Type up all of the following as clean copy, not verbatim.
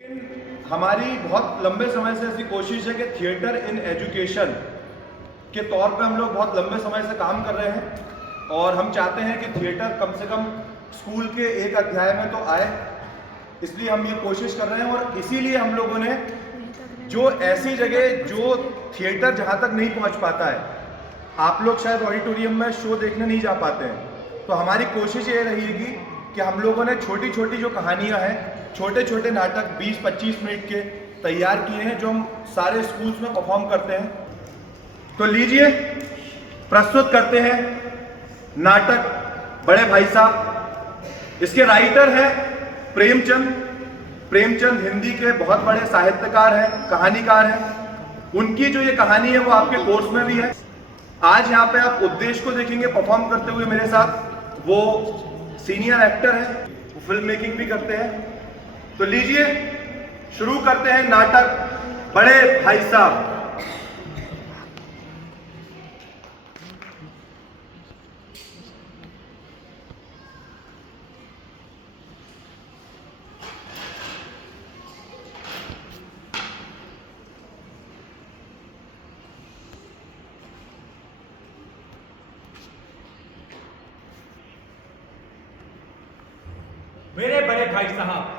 लेकिन हमारी बहुत लंबे समय से ऐसी कोशिश है कि थिएटर इन एजुकेशन के तौर पे हम लोग बहुत लंबे समय से काम कर रहे हैं और हम चाहते हैं कि थिएटर कम से कम स्कूल के एक अध्याय में तो आए, इसलिए हम ये कोशिश कर रहे हैं। और इसीलिए हम लोगों ने जो ऐसी जगह जो थिएटर जहाँ तक नहीं पहुँच पाता है, आप लोग शायद ऑडिटोरियम में शो देखने नहीं जा पाते हैं, तो हमारी कोशिश ये रहेगी कि हम लोगों ने छोटी छोटी जो कहानियाँ हैं, छोटे छोटे नाटक 20-25 मिनट के तैयार किए हैं जो हम सारे स्कूल्स में परफॉर्म करते हैं। तो लीजिए प्रस्तुत करते हैं नाटक बड़े भाई साहब। इसके राइटर हैं प्रेमचंद। प्रेमचंद हिंदी के बहुत बड़े साहित्यकार हैं, कहानीकार हैं। उनकी जो ये कहानी है वो आपके कोर्स में भी है। आज यहाँ पे आप उद्देश्य को देखेंगे परफॉर्म करते हुए मेरे साथ। वो सीनियर एक्टर है, वो फिल्म मेकिंग भी करते हैं। तो लीजिए शुरू करते हैं नाटक बड़े भाई साहब। मेरे बड़े भाई साहब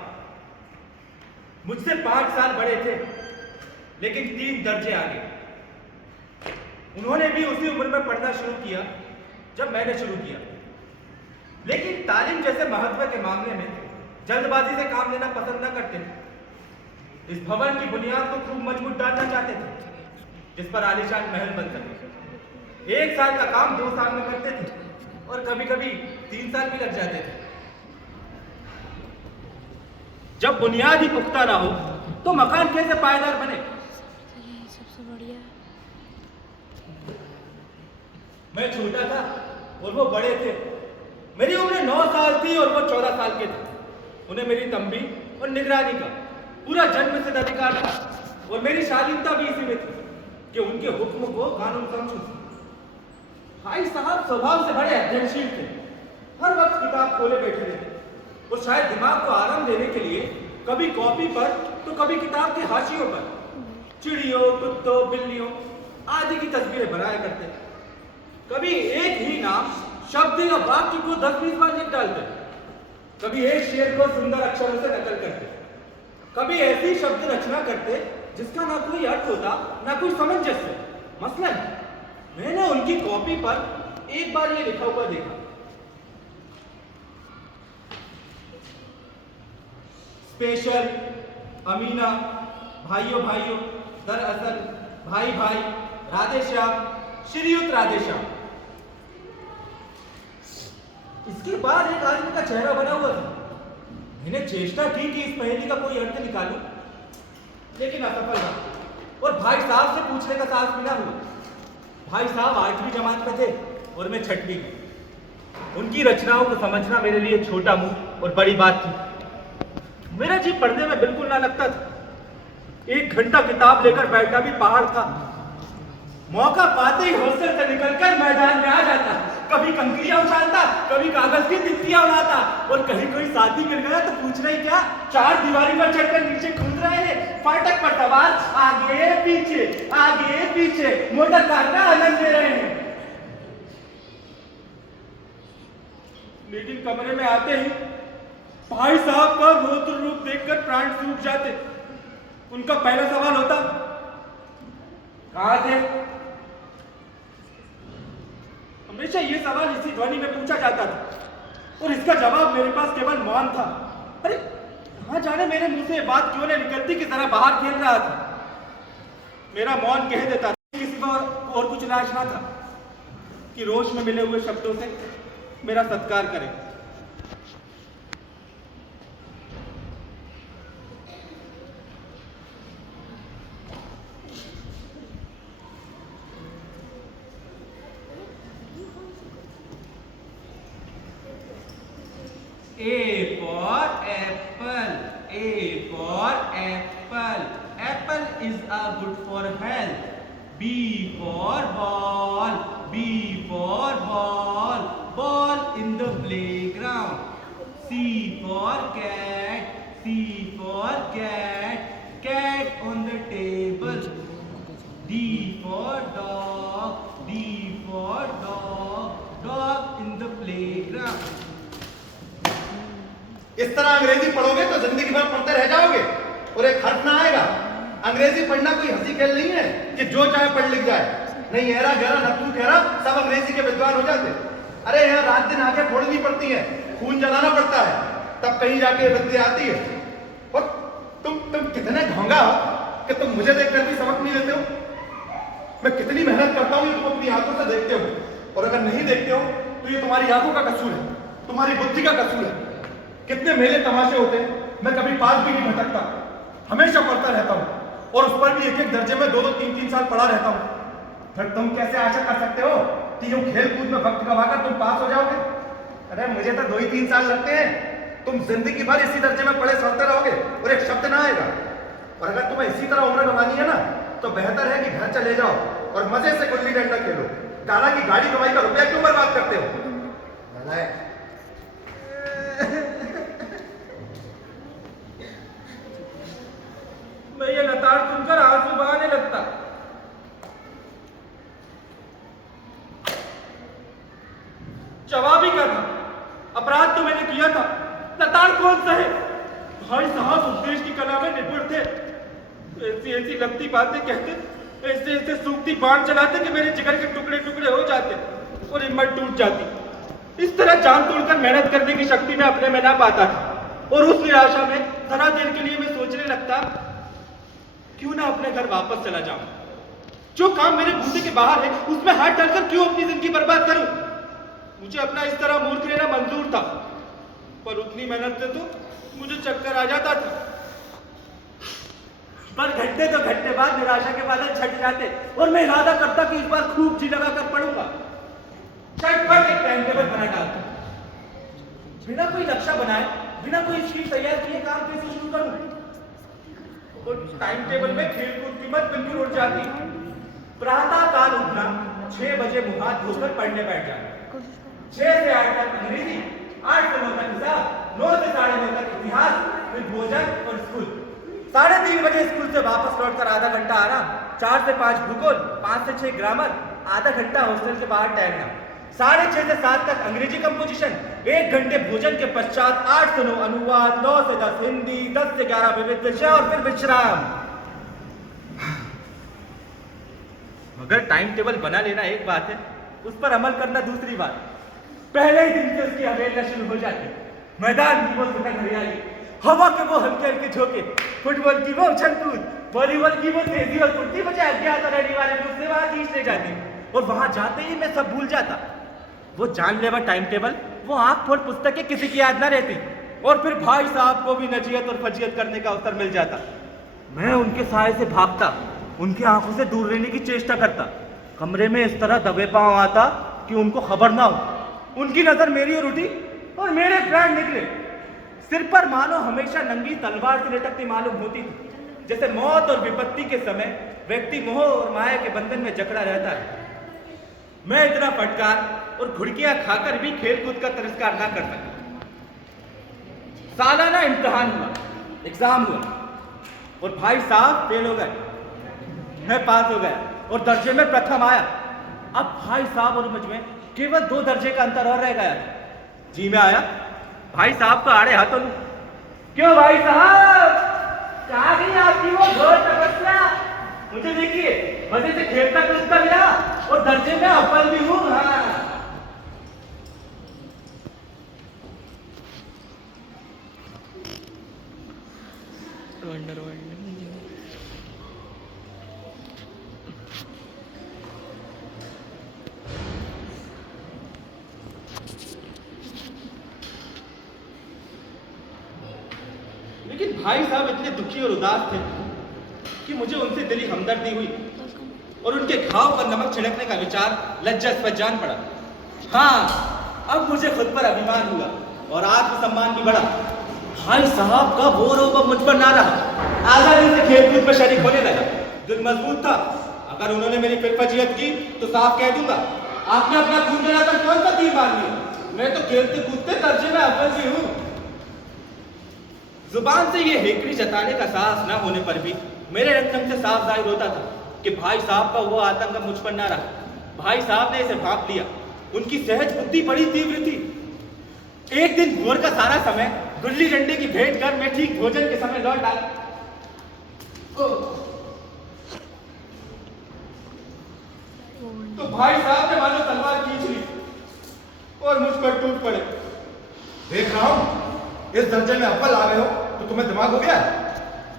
मुझसे 5 साल बड़े थे, लेकिन 3 दर्जे आगे। उन्होंने भी उसी उम्र में पढ़ना शुरू किया जब मैंने शुरू किया, लेकिन तालीम जैसे महत्व के मामले में जल्दबाजी से काम लेना पसंद न करते थे। इस भवन की बुनियाद को खूब मजबूत डालना चाहते थे, जिस पर आलीशान महल बन सके। 1 साल का काम 2 साल में करते थे और कभी कभी 3 साल भी लग जाते थे। जब बुनियाद ही पुख्ता ना हो तो मकान कैसे पायदार बने? सबसे बढ़िया। मैं छोटा था और वो बड़े थे। मेरी उम्र 9 साल थी और वो 14 साल के थे। उन्हें मेरी तंबी और निगरानी का पूरा जन्म सिद्ध अधिकार था और मेरी शालीनता भी इसी में थी कि उनके हुक्म को कानून समझूं। भाई साहब स्वभाव से बड़े अध्ययनशील थे, हर वक्त किताब खोले बैठे रहते और शायद दिमाग को आराम देने के लिए कभी कॉपी पर तो कभी किताब के हाशियों पर चिड़ियों, कुत्तों, बिल्लियों आदि की तस्वीरें बनाया करते। कभी एक ही नाम, शब्द या वाक्य को 10-20 बार लिख डालते। कभी एक शेर को सुंदर अक्षरों से नकल करते। कभी ऐसी शब्द रचना करते जिसका ना कोई अर्थ होता ना कोई सामंजस्य। मसलन मैंने उनकी कॉपी पर एक बार ये लिखा हुआ देखा, स्पेशल अमीना, भाइयों भाइयों, दरअसल भाई भाई, राधेश्याम, श्रीयुत राधेश्याम। इसके बाद एक आदमी का चेहरा बना हुआ था। मैंने चेष्टा की कि इस पहेली का कोई अर्थ निकालूं, लेकिन असफल रहा और भाई साहब से पूछने का साहस मिला हुआ। भाई साहब 8वीं जमात में थे और मैं 6वीं में। उनकी रचनाओं को समझना मेरे लिए छोटा मुंह और बड़ी बात थी। मेरा जी पढ़ने में बिल्कुल ना लगता था। 1 घंटा किताब लेकर बैठना भी पहाड़ था। मौका पाते ही हॉस्टल से निकलकर मैदान में आ जाता। कभी कंकरियां उछालता, कभी कागज की तितलियां उड़ाता और कहीं कोई साथी गिर गया तो पूछना ही क्या, 4 दीवारी पर चढ़कर नीचे कूद रहे हैं। फाटक पर सवार आगे पीछे मोटर कार का आनंद ले रहे हैं। लेकिन कमरे में आते ही भाई साहब का रौद्र रूप देखकर प्राण सूख जाते। उनका पहला सवाल होता, कहां थे? हमेशा ये सवाल इसी ध्वनि में पूछा जाता था और इसका जवाब मेरे पास केवल मौन था। अरे कहां जाने मेरे मुंह से ये बात क्यों नहीं निकलती कि जरा बाहर खेल रहा था। मेरा मौन कह देता था, किसी को और कुछ इलाज ना था कि रोश में मिले हुए शब्दों से मेरा सत्कार करे। A for apple, A for apple, apple is good for health. B for ball, B for ball in the playground. C for cat, C for cat, cat on the table. D for dog, D for dog, dog in the playground. इस तरह अंग्रेजी पढ़ोगे तो जिंदगी भर पढ़ते रह जाओगे और एक हर्फ ना आएगा। अंग्रेजी पढ़ना कोई हंसी खेल नहीं है कि जो चाहे पढ़ लिख जाए। नहीं हेरा गहरा नत्थू खेरा सब अंग्रेजी के विद्वान हो जाते। अरे यहाँ रात दिन आंखें फोड़नी पड़ती है, खून जलाना पड़ता है, तब कहीं जाके विद्या आती है। और तुम कितने ढोंगा हो कि तुम मुझे देखकर भी सबक नहीं लेते हो। मैं कितनी मेहनत करता हूँ तुम अपनी आंखों से देखते हो, और अगर नहीं देखते हो तो ये तुम्हारी आंखों का कसूर है, तुम्हारी बुद्धि का कसूर है। कितने मेले तमाशे होते हैं, मैं कभी पास भी नहीं भटकता, हमेशा पढ़ता रहता हूँ, और उस पर भी एक एक दर्जे में 2-2, 3-3 साल पढ़ा रहता हूँ। फिर तुम कैसे आशा कर सकते हो कि यूं खेल कूद में वक्त गवाकर तुम पास हो जाओगे? अरे मुझे तो 2-3 साल लगते हैं, तुम जिंदगी भर इसी दर्जे में पढ़े सड़ते रहोगे और एक शब्द ना आएगा। और अगर तुम्हें इसी तरह उम्र गंवानी है ना, तो बेहतर है कि घर चले जाओ और मजे से गुल्ली डंडा खेलो। काला की गाड़ी कमाई का रुपया क्यों बर्बाद करते हो? मैं ये लताड़ सुनकर आंसू बहाने लगता। जवाब ही क्या था? अपराध तो मैंने किया था, लताड़ कौन सा है? भाई साहब उस देश की कला में निपुण थे, ऐसी ऐसी लगती बातें कहते, ऐसे ऐसे सूखती बाण चलाते कि मेरे जिगर के टुकड़े टुकड़े हो जाते और हिम्मत टूट जाती। इस तरह जान तोड़कर मेहनत करने की शक्ति मैं अपने में ना पाता था, और उस निराशा में जरा देर के लिए मैं सोचने लगता, क्यों ना अपने घर वापस चला जाऊं। जो काम मेरे बूते के बाहर है उसमें हाथ डालकर क्यों अपनी जिंदगी बर्बाद करूं। मुझे अपना इस तरह मूर्ख रहना मंजूर था, पर उतनी मेहनत से तो मुझे चक्कर आ जाता था। पर घंटे तो घंटे बाद निराशा के बादल छट जाते और मैं इरादा करता कि इस बार खूब जी लगाकर पढ़ूंगा। झटपट एक टाइम टेबल बना डालता, बिना कोई नक्शा बनाए, बिना कोई स्कीम तैयार किए काम कैसे शुरू करूं। और टाइम टेबल में खेल कूद की मत बिल्कुल उड़ जाती। प्रातः काल उठना, 6 बजे मुंह हाथ धोकर पढ़ने बैठ जाना, 6 से 8 तक अंग्रेजी, 8 से 9 तक हिसाब, 9 से 9:30 तक इतिहास, फिर भोजन और स्कूल। 3:30 बजे स्कूल से वापस लौटकर आधा घंटा आराम, 4 से 5 भूगोल, 5 से 6 ग्रामर, आधा घंटा हॉस्टल के बाहर टहलना, 6:30 से 7 तक अंग्रेजी कंपोजिशन, 1 घंटे भोजन के पश्चात 8 से 9 अनुवाद, 9 से 10 हिंदी, 10 से 11 विविध विषय और फिर विश्राम। मगर टाइम टेबल बना लेना एक बात है, उस पर अमल करना दूसरी बात। पहले ही दिन से उसकी अवहेलना शुरू हो जाती। मैदान की वो सुखद हरियाली, हवा के वो हल्के हल्के झोंके, फुटबॉल की वो उछल कूद, वॉलीबॉल की वो तेजी और फुर्ती बजाय अज्ञात रहने वाले मुझसे वहां खींच ले जाती, और वहां जाते ही मैं सब भूल जाता। वो जानलेवा टाइम टेबल, वो आंख फोड़ पुस्तकें किसी की याद न रहती, और फिर भाई साहब को भी नजीहत और फजीहत करने का अवसर मिल जाता। मैं उनके साए से भागता, उनकी आंखों से दूर रहने की चेष्टा करता, कमरे में इस तरह दबे पांव आता कि उनको खबर ना हो। उनकी नजर मेरी ओर उठी और मेरे प्राण निकले। सिर पर मानो हमेशा नंगी तलवार से लटकती मालूम होती थी, जैसे मौत और विपत्ति के समय व्यक्ति मोह और माया के बंधन में जकड़ा रहता है। मैं इतना फटकार और घुड़कियां खाकर भी खेल कूद का तिरस्कार ना कर सका। सालाना इम्तिहान हुआ, एग्जाम हुआ, और भाई साहब फेल हो गए, मैं पास हो गया और दर्जे में प्रथम आया। अब भाई साहब और मुझ में केवल 2 दर्जे का अंतर और रह गया। जी मैं आया, भाई साहब तो आड़े हाथों में, क्यों भाई साहब, कहाँ गई आपकी वो घोर तपस्या? मुझे देखिए, मजे से खेलता कूदता मिला और दर्जे में अव्वल भी हूँ। हाँ, लेकिन भाई साहब इतने दुखी और उदास थे कि मुझे उनसे दिली हमदर्दी हुई और उनके घाव पर नमक छिड़कने का विचार लज्जास्पद जान पड़ा। हाँ, अब मुझे खुद पर अभिमान हुआ और आत्मसम्मान भी बढ़ा। भाई साहब का वो रोब अब मुझ पर ना रहा, आजादी से खेलकूद में शरीक होने लगा। दिल मजबूत था, अगर उन्होंने मेरी फिर फजीहत की तो साफ कह दूंगा, आपने अपना खून जलाकर कौन सा तीर मार लिया? मैं तो खेलते कूदते दर्जे में अव्वल भी हूँ। जुबान से ये हेकड़ी जताने का साहस न होने पर भी मेरे रंग से साफ जाहिर होता था कि भाई साहब का वो आतंक अब मुझ पर ना रहा। भाई साहब ने इसे भांप लिया। उनकी सहज बुद्धि बड़ी तीव्र थी। एक दिन भोर का सारा समय गुल्ली डंडे की भेंट कर मैं ठीक भोजन के समय लौट आया तो भाई साहब ने मानो तलवार खींच ली और मुझ पर टूट पड़े। देख रहा हूं इस दर्जे में अव्वल आ गए हो तो तुम्हें दिमाग हो गया,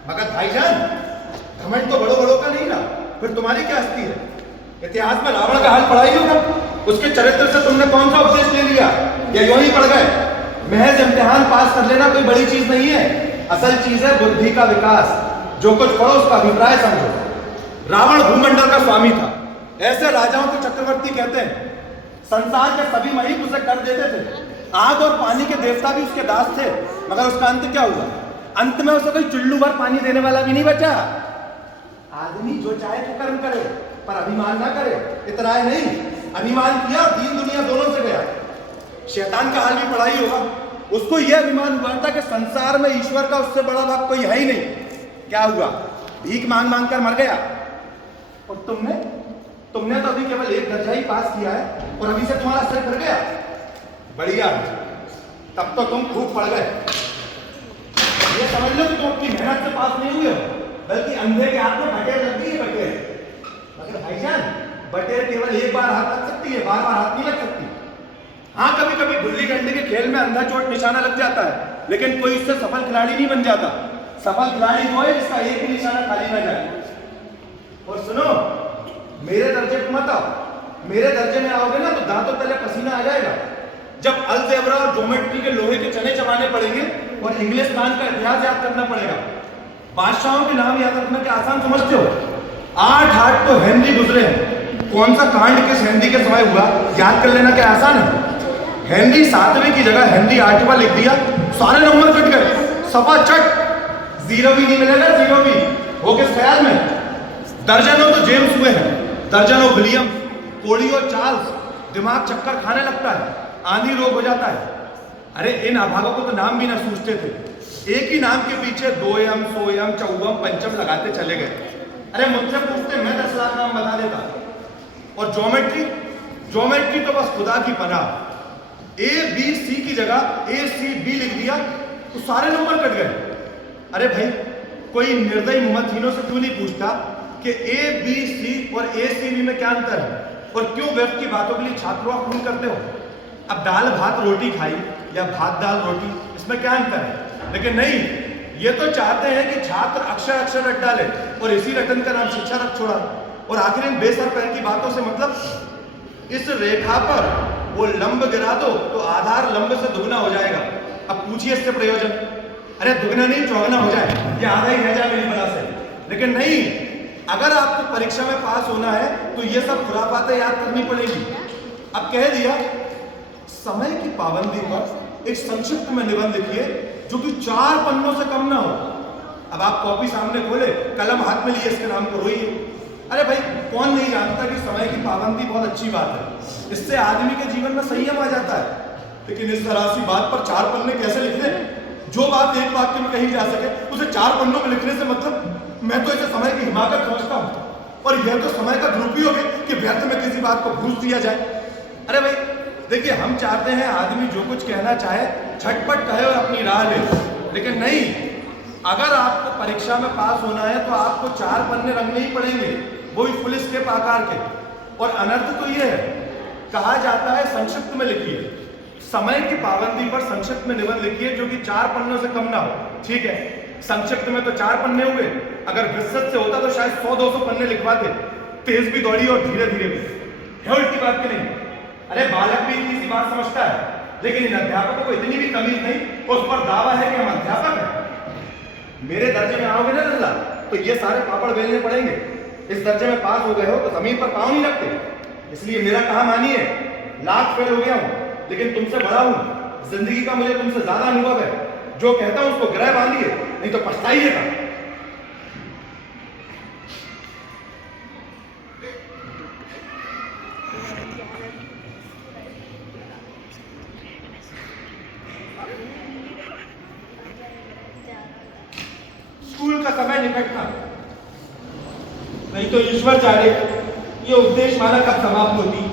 मगर भाईजान घमंड तो बड़ों बड़ों का नहीं रहा, फिर तुम्हारी क्या हस्ती है? इतिहास में रावण का हाल पढ़ा ही होगा। उसके चरित्र से तुमने कौन सा उपदेश ले लिया या यूं ही पढ़ गए? महज इम्तिहान पास कर लेना कोई बड़ी चीज नहीं है। असल चीज है बुद्धि का विकास। जो कुछ पढ़ो उसका अभिप्राय समझो। रावण भूमंडल का स्वामी था। ऐसे राजाओं को चक्रवर्ती कहते हैं। संसार के सभी महीप उसे कर देते थे। आग और पानी के देवता भी उसके दास थे। मगर उसका अंत क्या हुआ? अंत में उसे कोई चुल्लू भर पानी देने वाला भी नहीं बचा। आदमी जो चाहे तो कर्म करे पर अभिमान ना करे, इतराए नहीं। अभिमान किया और दीन दुनिया दोनों से गया। शैतान का हाल भी पढ़ा ही होगा। उसको यह अभिमान हुआ था कि संसार में ईश्वर का उससे बड़ा भाग कोई है ही नहीं। क्या हुआ? भीख मांग मांग कर मर गया। और तुमने तो अभी केवल एक दर्जा ही पास किया है और अभी से तुम्हारा सिर फिर गया। बढ़िया, तब तो तुम खूब पढ़ गए। ये समझ लो कि तुम अपनी मेहनत से पास नहीं हुए हो, बल्कि अंधे के हाथ में बटेर लग गई है। बटेर मगर भाईजान, बटेर केवल एक बार हाथ लग सकती है, बार बार हाथ नहीं लग सकती। हाँ, कभी कभी गुल्ली डंडे के खेल में अंधा चोट निशाना लग जाता है, लेकिन कोई इससे सफल खिलाड़ी नहीं बन जाता। सफल खिलाड़ी वो है जिसका एक भी निशाना खाली ना जाए। और सुनो, मेरे दर्जे पे मत आओ। मेरे दर्जे में आओगे ना तो दांतों तले पसीना आ जाएगा। जब अलजेब्रा और ज्योमेट्री के लोहे के चने चबाने पड़ेंगे और इंग्लिश कान का इतिहास याद करना पड़ेगा। बादशाहों के नाम याद रखना क्या आसान समझते हो? 8 हाट तो हेनरी गुजरे हैं। कौन सा कांड किस हेनरी के समय हुआ याद कर लेना क्या आसान है? हेनरी 7वें की जगह हेनरी 8वां लिख दिया, सारे नंबर कट गए। सपा चट, जीरो भी नहीं मिलेगा, जीरो भी। हो किस ख्याल में? दर्जनों तो जेम्स हुए हैं, दर्जनों विलियम, कोड़ी और चार्ल्स। दिमाग चक्कर खाने लगता है, आंधी रोग हो जाता है। अरे इन अभागों को तो नाम भी ना सूझते थे। एक ही नाम के पीछे 2M, 100M, 54M, 55 लगाते चले गए। अरे मुझसे पूछते मैं 10 लाख नाम बता देता। और ज्योमेट्री तो बस खुदा की पनाह। ABC की जगह ACB लिख दिया तो सारे नंबर कट गए। अरे भाई, कोई निर्दयी मुमतहीनों से क्यों नहीं पूछता कि ABC और ACB में क्या अंतर है और क्यों व्यर्थ की बातों के लिए छात्रों का खून करते हो? अब दाल भात रोटी खाई या भात दाल रोटी, इसमें क्या अंतर है? लेकिन नहीं, ये तो चाहते हैं कि छात्र अक्षर अक्षर रट डाले और इसी रटन का नाम शिक्षा रख छोड़ा। और आखिर इन बेसर पैर की बातों से मतलब? इस रेखा पर वो लंब गिरा दो तो आधार लंब से दुगना हो जाएगा। अब पूछिए इससे प्रयोजन? अरे दुगना नहीं, चौगना हो जाए, ये आधा ही रह जाए मेरी बला से। लेकिन नहीं, अगर आपको परीक्षा में पास होना है तो ये सब खुराफातें याद करनी पड़ेगी। अब कह दिया, समय की पाबंदी पर एक संक्षिप्त में निबंध लिखिए जो कि 4 पन्नों से कम ना हो। अब आप कॉपी सामने खोले, कलम हाथ में लिए, इसके नाम को रोइए। अरे भाई, कौन नहीं जानता कि समय की पाबंदी बहुत अच्छी बात है, इससे आदमी के जीवन में संयम आ जाता है। लेकिन इस तरह सी बात पर 4 पन्ने कैसे लिख दें? जो बात एक वाक्य में कही जा सके उसे 4 पन्नों में लिखने से मतलब? मैं तो इसे समय की हिमाकत समझता हूँ। और यह तो समय का दुरुपयोग है कि व्यर्थ में किसी बात को घूस दिया जाए। अरे भाई देखिए, हम चाहते हैं आदमी जो कुछ कहना चाहे झटपट कहे और अपनी राह ले, लेकिन नहीं, अगर आपको परीक्षा में पास होना है तो आपको 4 पन्ने रंगने ही पड़ेंगे, वो भी फुल स्केप आकार के। और अनर्थ तो ये है, कहा जाता है संक्षिप्त में लिखिए। समय की पाबंदी पर संक्षिप्त में निबंध लिखिए जो कि 4 पन्नों से कम ना हो। ठीक है, संक्षिप्त में तो 4 पन्ने हुए, अगर विस्तृत से होता तो शायद 100-200 पन्ने लिखवाते। तेज भी दौड़ी और धीरे धीरे भी है, उल्टी बात की नहीं। अरे बालक भी इतनी सी बात समझता है, लेकिन इन अध्यापकों को इतनी भी तमीज नहीं, उस पर दावा है कि हम अध्यापक हैं। मेरे दर्जे में आओगे ना रल्ला तो ये सारे पापड़ बेलने पड़ेंगे। इस दर्जे में पास हो गए हो तो जमीन पर पांव नहीं लगते। इसलिए मेरा कहा मानिए, लाख फेल हो गया हूं लेकिन तुमसे बड़ा हूं। जिंदगी का मुझे तुमसे ज्यादा अनुभव है। जो कहता हूं उसको ग्रह बांधिए, नहीं तो पछताइएगा। निकट था। नहीं तो ईश्वर जाने ये उपदेश माला कब समाप्त होती।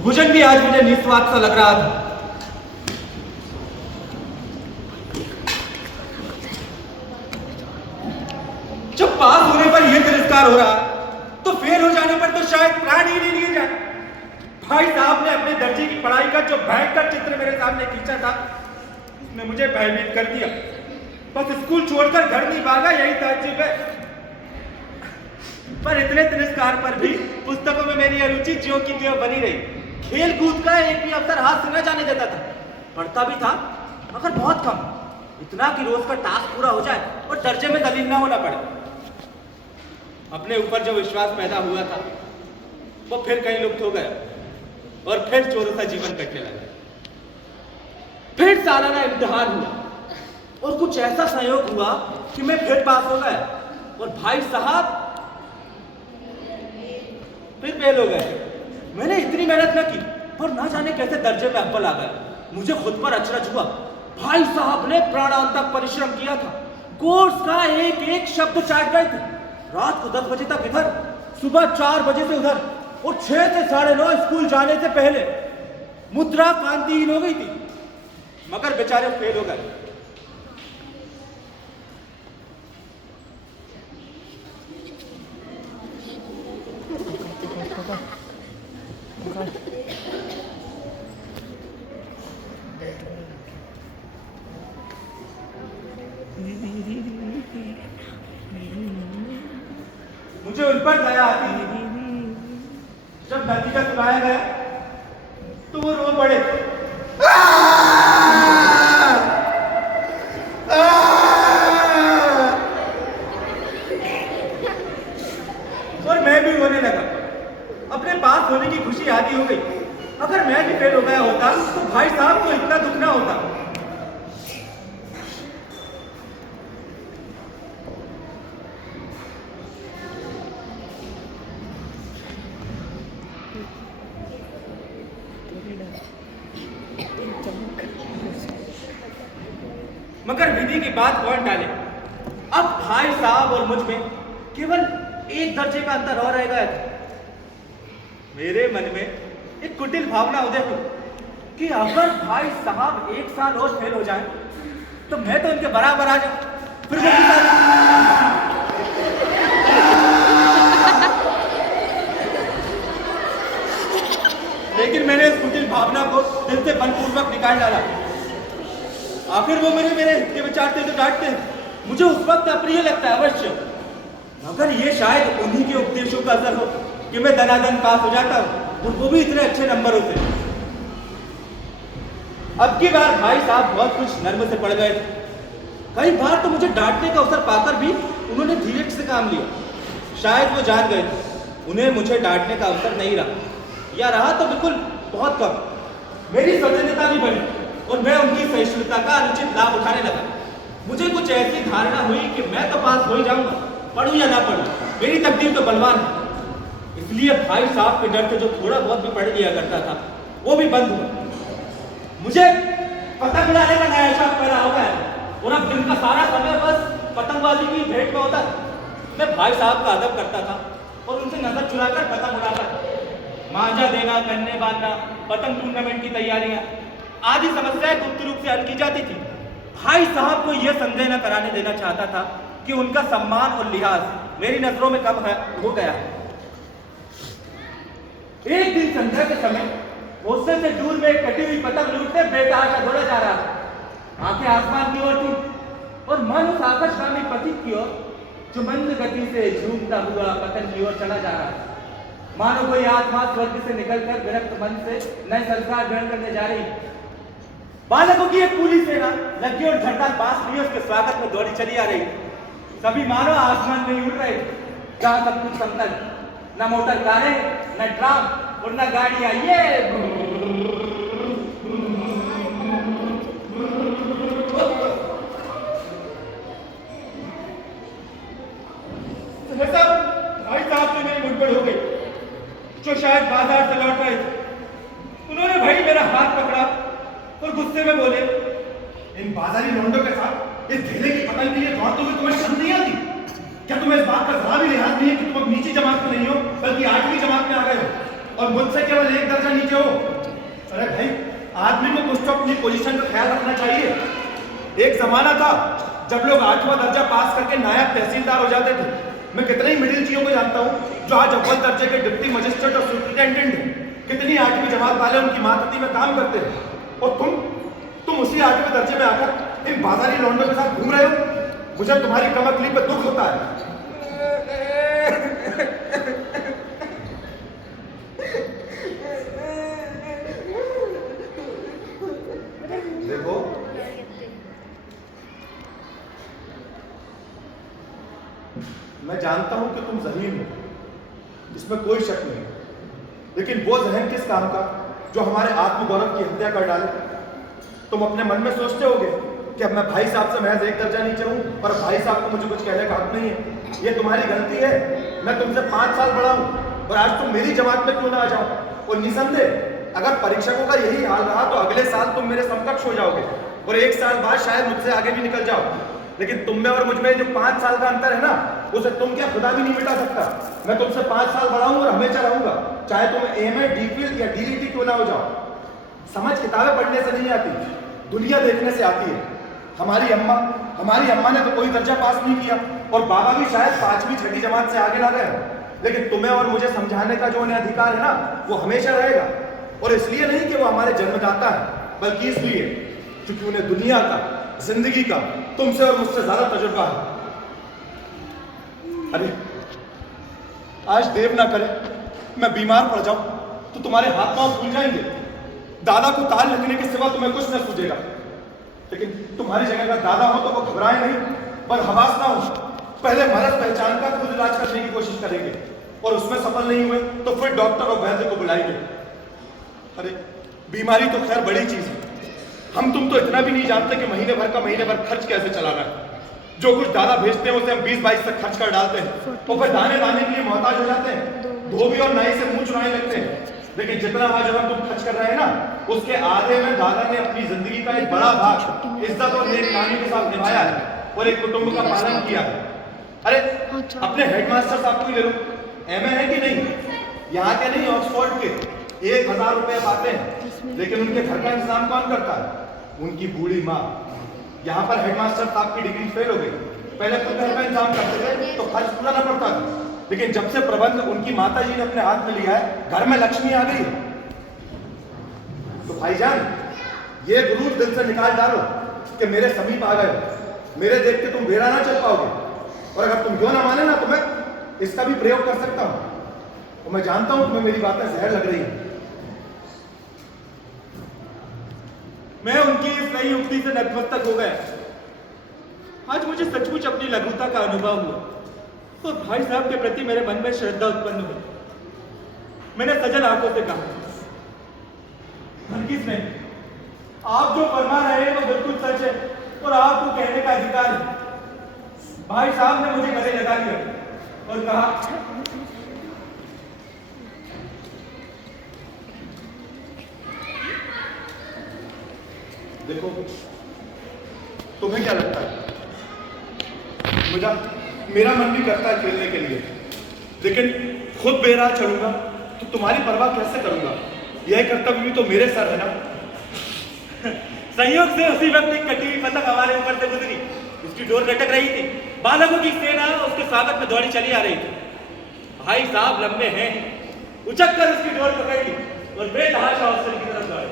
भोजन भी आज मुझे निस्वाद सा लग रहा था। जब पास होने पर यह तिरस्कार हो रहा तो फेल हो जाने पर तो शायद प्राण ही नहीं लिए जाए। भाई साहब ने अपने दर्जे की पढ़ाई का जो भयंकर चित्र मेरे सामने खींचा था उसने मुझे भयभीत कर दिया। बस स्कूल छोड़कर घर नहीं भागा, यही ताज्जुब है। पर इतने तिरस्कार पर भी पुस्तकों में मेरी अरुचि ज्यों की त्यों बनी रही। खेल कूद का एक भी अवसर हाथ से न जाने देता था। पढ़ता भी था मगर बहुत कम, इतना कि रोज का टास्क पूरा हो जाए और दर्जे में दलील ना होना पड़े। अपने ऊपर जो विश्वास पैदा हुआ था वो फिर कहीं लुप्त हो गया और फिर चोरों सा जीवन कटने लगा। फिर सालाना इम्तिहान हुआ और कुछ ऐसा संयोग हुआ कि मैं फिर पास हो गया और भाई साहब फिर फेल हो गए। मैंने इतनी मेहनत न की पर ना जाने कैसे दर्जे में अव्वल आ गया। मुझे खुद पर अचरज हुआ। भाई साहब ने प्राणांतक परिश्रम किया था, कोर्स का एक एक शब्द चाट गए थे। रात को 10 बजे तक इधर, सुबह 4 बजे से उधर और 6 से 9:30 स्कूल जाने से पहले मुद्रा कांतिहीन हो गई थी। मगर बेचारे फेल हो गए। मुझे उन पर दया आती थी। जब नतीजा सुनाया गया तो वो रो पड़े। और मैं भी रोने लगा। अपने पास होने की खुशी आधी हो गई। अगर मैं भी फेल हो गया होता तो भाई साहब को इतना दुख ना होता। मगर विधि की बात कौन टाले। अब भाई साहब और मुझ में केवल एक दर्जे का अंतर और रह गया था। मेरे मन में एक कुटिल भावना उदय हुई कि अगर भाई साहब 1 साल और फेल हो जाए तो मैं तो उनके बराबर आ जाऊं। फिर वो लेकिन मैंने इस कुटिल भावना को दिल से बलपूर्वक निकाल डाला। आखिर वो मेरे हित के विचार से तो डांटते हैं, मुझे उस वक्त अप्रिय लगता है अवश्य। मगर ये शायद उन्हीं के उपदेशों का असर हो कि मैं दनादन पास हो जाता हूँ और वो भी इतने अच्छे नंबरों से। अब की बार भाई साहब बहुत कुछ नर्म से पड़ गए थे। कई बार तो मुझे डांटने का अवसर पाकर भी उन्होंने धीरज से काम लिया। शायद वो जान गए थे उन्हें मुझे डांटने का अवसर नहीं रहा, या रहा तो बिल्कुल बहुत कम। मेरी स्वतंत्रता भी बढ़ी और मैं उनकी सहिष्णुता का अनुचित लाभ उठाने लगा। मुझे कुछ ऐसी धारणा हुई कि मैं तो पास हो ही जाऊंगा, पढ़ूं या ना पढ़ूं, मेरी तकदीर तो बलवान है। इसलिए भाई साहब के डर से जो थोड़ा बहुत भी पढ़ लिया करता था वो भी बंद हुआ। मुझे पतंग उड़ाने का नया शौक पैदा हो गया और अब दिन का सारा समय बस पतंगबाजी की भेंट में होता था। मैं भाई साहब का अदब करता था और उनसे नजर चुराकर पतंग उड़ाता। मांझा देना, गन्ने बांधना, पतंग टूर्नामेंट की तैयारियां आदि समस्याएं गुप्त रूप से हल की जाती थी। भाई साहब को यह संदेह न कराने देना चाहता था कि उनका सम्मान और लिहाज मेरी नजरों में कम हो गया है। एक दिन संध्या के समय हॉस्टल से दूर में एक कटी हुई पतंग लूटने बेतहाशा दौड़ा जा रहा था। आंखें आसमान की ओर थी और मन उस आकाशगामी पथिक की ओर जो मंद गति से झूमता हुआ पतंग की ओर चला जा रहा था। मानो कोई आत्मा स्वर्ग से निकलकर विरक्त मन से नए संस्कार ग्रहण करने जा रही। बालकों की एक पूरी सेना लगी और झंडा पास लिए उसके स्वागत में दौड़ी चली आ रही। सभी मानो आसमान में उड़ रहे थे, जहां सब कुछ समतल, न मोटर कारें, न ट्राम और न गाड़ियां। ये सब जो शायद बाजार से लौट रहे थे। उन्होंने भाई मेरा हाथ पकड़ा और गुस्से में बोले, इन बाजारी लौंडों के साथ इस ढेले की पतंग के लिए दौड़ते हुए तुम्हें शर्म नहीं आती? क्या तुम्हें इस बात का जरा भी लिहाज नहीं है कि तुम अब नीची जमात में नहीं हो बल्कि 8वीं जमात में आ गए हो और मुझसे केवल एक दर्जा नीचे हो? अरे भाई, आदमी को कुछ तो अपनी पोजीशन का ख्याल रखना चाहिए। एक जमाना था जब लोग 8वां दर्जा पास करके नायब तहसीलदार हो जाते थे। मैं कितने ही मिडिल चीजों को जानता हूँ जो आज अव्वल दर्जे के डिप्टी मजिस्ट्रेट और सुपरिटेंडेंट हैं। कितनी 8वीं जमात वाले उनकी मातहती में काम करते हैं और तुम उसी 8वें दर्जे में आकर इन बाजारी लौंडों के साथ घूम रहे हो। मुझे तुम्हारी कमकली पे दुख होता है। देखो, मैं जानता हूं कि तुम ज़हीन हो, इसमें कोई शक नहीं, लेकिन वो जहन किस काम का जो हमारे आत्मगौरव की हत्या कर डाले। तुम अपने मन में सोचते होगे कि अब मैं भाई साहब से महज एक दर्जा नीचे हूं और भाई साहब को मुझे कुछ कहने का हक नहीं है। ये तुम्हारी गलती है। मैं तुमसे 5 साल बड़ा हूं और आज तुम मेरी जमात में क्यों ना आ जाओ। और निसंदेह अगर परीक्षकों का यही हाल रहा तो अगले साल तुम मेरे समकक्ष हो जाओगे और 1 साल बाद शायद मुझसे आगे भी निकल जाओ। लेकिन तुम में और मुझ में जो 5 साल का अंतर है ना, उसे तुम क्या खुदा भी नहीं मिटा सकता। मैं तुमसे 5 साल बड़ा हूं और हमेशा रहूंगा, चाहे तुम एमए, डीफिल या डीलीटी क्यों ना हो जाओ। समझ किताबें पढ़ने से नहीं आती, दुनिया देखने से आती है। हमारी अम्मा ने तो कोई दर्जा पास नहीं किया और बाबा भी शायद 5वीं 6वीं जमात से आगे ना गए। लेकिन तुम्हें और मुझे समझाने का जो उन्हें अधिकार है ना, वो हमेशा रहेगा। और इसलिए नहीं कि वो हमारे जन्मदाता है, बल्कि इसलिए क्योंकि उन्हें दुनिया का, जिंदगी का तुमसे और मुझसे ज्यादा तजुर्बा है। अरे आज देव ना करे मैं बीमार पड़ जाऊं तो तुम्हारे हाथ पांव फूल जाएंगे। दादा को ताल लगने के सिवा तुम्हें कुछ न सूझेगा। लेकिन तुम्हारी जगह अगर दादा हो तो वो घबराए नहीं पर हवास ना हो। पहले मरज पहचान कर खुद इलाज करने की कोशिश करेंगे और उसमें सफल नहीं हुए तो फिर डॉक्टर और वैद्य को बुलाएंगे। अरे बीमारी तो खैर बड़ी चीज है। हम तुम तो इतना भी नहीं जानते कि महीने भर खर्च कैसे चलाना है। जो कुछ दादा भेजते हैं उसे हम 20-22 तक खर्च कर डालते हैं और फिर दाने के लिए मोहताज हो जाते हैं। धोबी और नाई से मुंह चुराने लगते हैं। लेकिन जितना जो हम तुम खर्च कर रहे हैं ना, उसके आधे में दादा ने अपनी जिंदगी का एक बड़ा भाग इज्जत और नेकनामी के साथ निभाया है और एक कुटुंब का पालन किया है। अरे अपने हेडमास्टर साहब को ही ले लो, एमए है कि नहीं, यहाँ के नहीं ऑक्सफोर्ड के, 1000 रुपए पाते हैं, लेकिन उनके घर का इंतजाम कौन करता है? उनकी बूढ़ी माँ। यहाँ पर हेडमास्टर साहब की डिग्री फेल हो गई। पहले खुद घर का इंतजाम करते थे तो खर्च पूरा ना पड़ता था, लेकिन जब से प्रबंध उनकी माता जी ने अपने हाथ में लिया है, घर में लक्ष्मी आ गई। तो भाईजान, ये गुरूर दिल से निकाल डालो कि मेरे समीप आ गए। मेरे देख के तुम बेरा ना चल पाओगे और अगर तुम यो ना माने ना तो मैं इसका भी प्रयोग कर सकता हूं। और मैं जानता हूं तुम्हें मेरी बातें जहर लग रही हैं। मैं उनकी इस नई युक्ति से नतमस्तक हो गया। आज मुझे सचमुच अपनी लघुता का अनुभव हुआ और भाई साहब के प्रति मेरे मन में श्रद्धा उत्पन्न हुई। मैंने सजल आंखों से कहा, हरगिज़ नहीं, आप जो फरमा रहे हैं वो बिल्कुल सच है और आपको कहने का अधिकार है। भाई साहब ने मुझे गले लगा लिया और कहा, देखो, तुम्हें क्या लगता है? मेरा मन भी करता है खेलने के लिए, लेकिन खुद बेराह चलूंगा तो तुम्हारी परवाह कैसे करूंगा? यह कर्तव्य भी तो मेरे सर है ना। संयोग से उसी वक्त एक कटी हुई पतंग हमारे ऊपर से गुजरी। उसकी डोर लटक रही थी। बालकों की सेना उसके स्वागत में दौड़ी चली आ रही थी। भाई साहब लंबे हैं, उचक कर उसकी डोर पकड़ ली और बेतहाशा हॉस्टल की तरफ दौड़े।